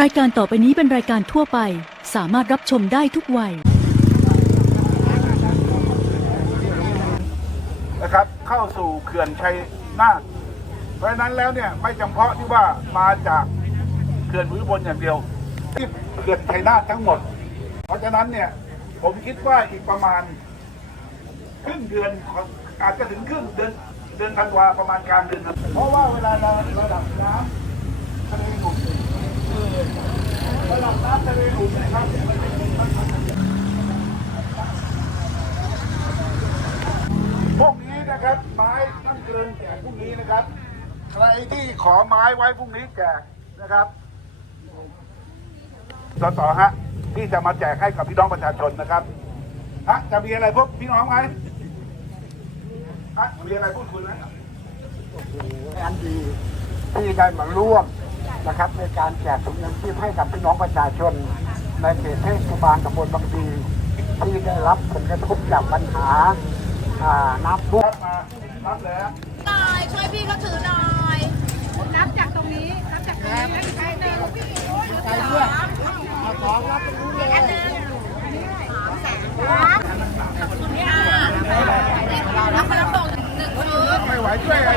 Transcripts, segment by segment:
รายการต่อไปนี้เป็นรายการทั่วไป สามารถรับชมได้ทุกวัย นะครับ เข้าสู่เขื่อนชัยนาทเพราะฉะนั้นแล้วเนี่ยไม่จำเพาะที่ว่ามาจากเขื่อนภูมิพลอย่างเดียว ที่เขื่อนชัยนาททั้งหมด เพราะฉะนั้นเนี่ยผมคิดว่าอีกประมาณครึ่งเดือนอาจจะถึงครึ่งเดือน เดือนธันวาประมาณกลางเดือนนวาเพราะว่าเวลาเราระดับน้ำทะเลหนุนระดับน้ำทะเลหนุนนะครับพวกนี้นะครับไม้ตั้งเกินแจกพรุ่งนี้นะครับ ใครที่ขอไม้ไว้พรุ่งนี้แจกนะครับสสฮะที่จะมาแจกให้กับพี่น้องประชาชนนะครับฮะจะมีอะไรพบพี่น้องไหม มีอะไรพูดคุยไหมอันดีที่ได้มาร่วมนะครับ ในการแจกถุงยังชีพให้กับพี่น้องประชาชน ในเขตเทศบาลตำบลบางดีที่ได้รับผลกระทบจากปัญหาอ่าน้ำท่วมมารับเลยฮะหน่อยช่วยพี่เขาถือหน่อย นับจากตรงนี้ นับจากตรงนี้ใครหนึ่งใครด้วยสองรับตรงนี้เลยอันหนึ่งสามสามครับขอบคุณค่ะรับคนละกล่องหนึ่งชุด ไม่ไหวช่วยไอ้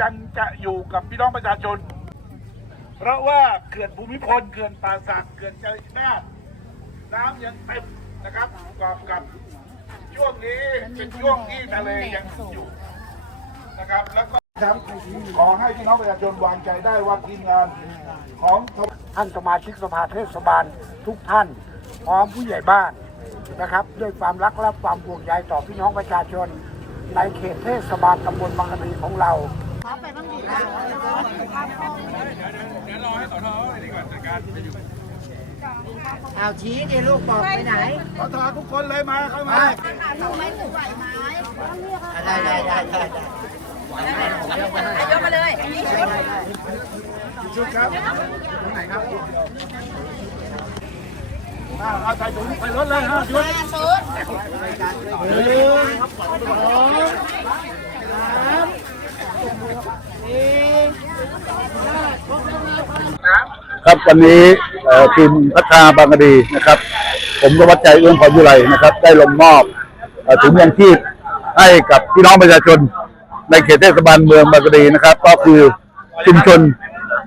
ยังจะอยู่กับพี่น้องประชาชน เพราะว่าเขื่อนภูมิพลเขื่อนป่าสักเขื่อนชัยนาทน้ำยังเต็มนะครับประกอบกับช่วงนี้เป็นช่วงที่ทะเลยังอยู่นะครับแล้วก็ครับขอให้พี่น้องประชาชนวางใจได้ว่าทีมงานของท่านสมาชิกสภาเทศบาลทุกท่าน พร้อมผู้ใหญ่บ้านนะครับ ด้วยความรักและความห่วงใยต่อพี่น้องประชาชน ในเขตเทศบาลตำบลบางกะดีของเรา เอาชี้ดิลูกบอกไปไหนขอทานทุกคนเลยมาเข้ามาหนูไหมหนูไหวไหมได้ได้ได้ได้ยกมาเลยนี่ชุดชุดครับตรงไหนครับอ่าเอาใส่ถุงใส่รถเลยห้าชุดห้าชุดหนึ่งสองสาม ครับวันนี้ทีมพัฒนาบางกะดีนะครับ ผมก็วัดใจเอื้องพรยุไรนะครับ ได้ลงมอบถุงยังชีพให้กับพี่น้องประชาชน ในเขตเทศบาลเมืองบางกะดีนะครับ ก็คือชุมชน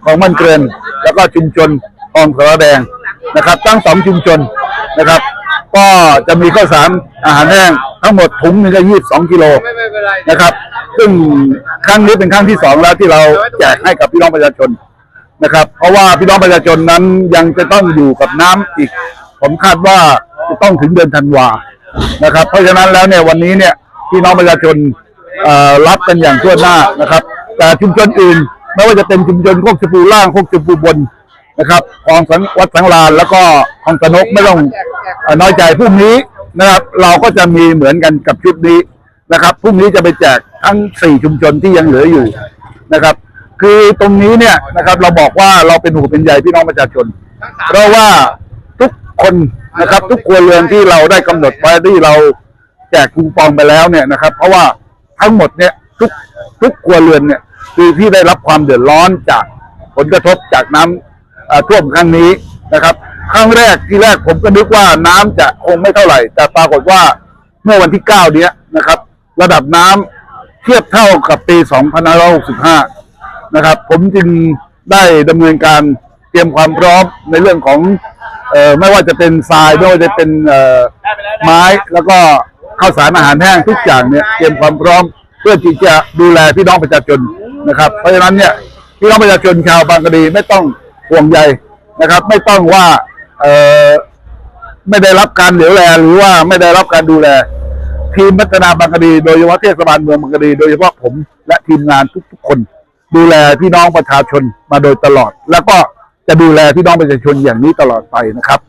ของมันเกรนแล้วก็ชุมชนคลองสารแดงนะครับทั้งสองชุมชนนะครับ ก็จะมีข้าวสารอาหารแห้งทั้งหมดถุงหนึงก็ยี่สิบสองกิโลนะครับ ซึ่งครั้งนี้เป็นครั้งที่สองแล้วที่เราแจกให้กับพี่น้องประชาชนนะครับ เพราะว่าพี่น้องประชาชนนั้นยังจะต้องอยู่กับน้ำอีก ผมคาดว่าจะต้องถึงเดือนธันวานะครับ เพราะฉะนั้นแล้วเนี่ยวันนี้เนี่ยพี่น้องประชาชนรับกันอย่างทั่วหน้านะครับ แต่ชุมชนอื่นไม่ว่าจะเป็นชุมชนโคกชมพูล่างโคกชมพูบนนะครับคลองสังวัดสังลานแล้วก็คลองตะนกไม่ต้องอน้อยใจพรุ่งนี้นะครับ เราก็จะมีเหมือนกันกับชุดนี้นะครับพรุ่งนี้จะไปแจก ทั้งสี่ชุมชนที่ยังเหลืออยู่นะครับ คือตรงนี้เนี่ยนะครับ เราบอกว่าเราเป็นหูเป็นใยพี่น้องประชาชน เพราะว่าทุกคนนะครับ ทุกครัวเรือนที่เราได้กำหนดไว้ที่เราแจกคูปองไปแล้วเนี่ยนะครับ เพราะว่าทั้งหมดเนี่ยทุกทุกครัวเรือนเนี่ยคือที่ได้รับความเดือดร้อนจากผลกระทบจากน้ำเอ่อท่วมครั้งนี้นะครับ ครั้งแรกที่แรกผมก็นึกว่าน้ำจะคงไม่เท่าไหร่ แต่ปรากฏว่าเมื่อวันที่เก้าเนี้ยนะครับ ระดับน้ำ เทียบเท่ากับปี 2565 นะครับ ผมจึงได้ดำเนินการเตรียมความพร้อมในเรื่องของเอ่อไม่ว่าจะเป็นทรายไม่ว่าจะเป็นเอ่อไม้แล้วก็ข้าวสารอาหารแห้งทุกอย่างเนี่ยเตรียมความพร้อมเพื่อที่จะดูแลพี่น้องประชาชนนะครับ เพราะฉะนั้นเนี่ยพี่น้องประชาชนชาวบางกะดีไม่ต้องห่วงใยนะครับ ไม่ต้องว่าเอ่อไม่ได้รับการเหลียวแลหรือว่าไม่ได้รับการดูแล ทีมพัฒนาบางกะดีโดยเฉพาะเทศบาลเมืองบางกะดีโดยเฉพาะผมและทีมงานทุกๆคน ดูแลพี่น้องประชาชนมาโดยตลอด แล้วก็จะดูแลพี่น้องประชาชนอย่างนี้ตลอดไปนะครับ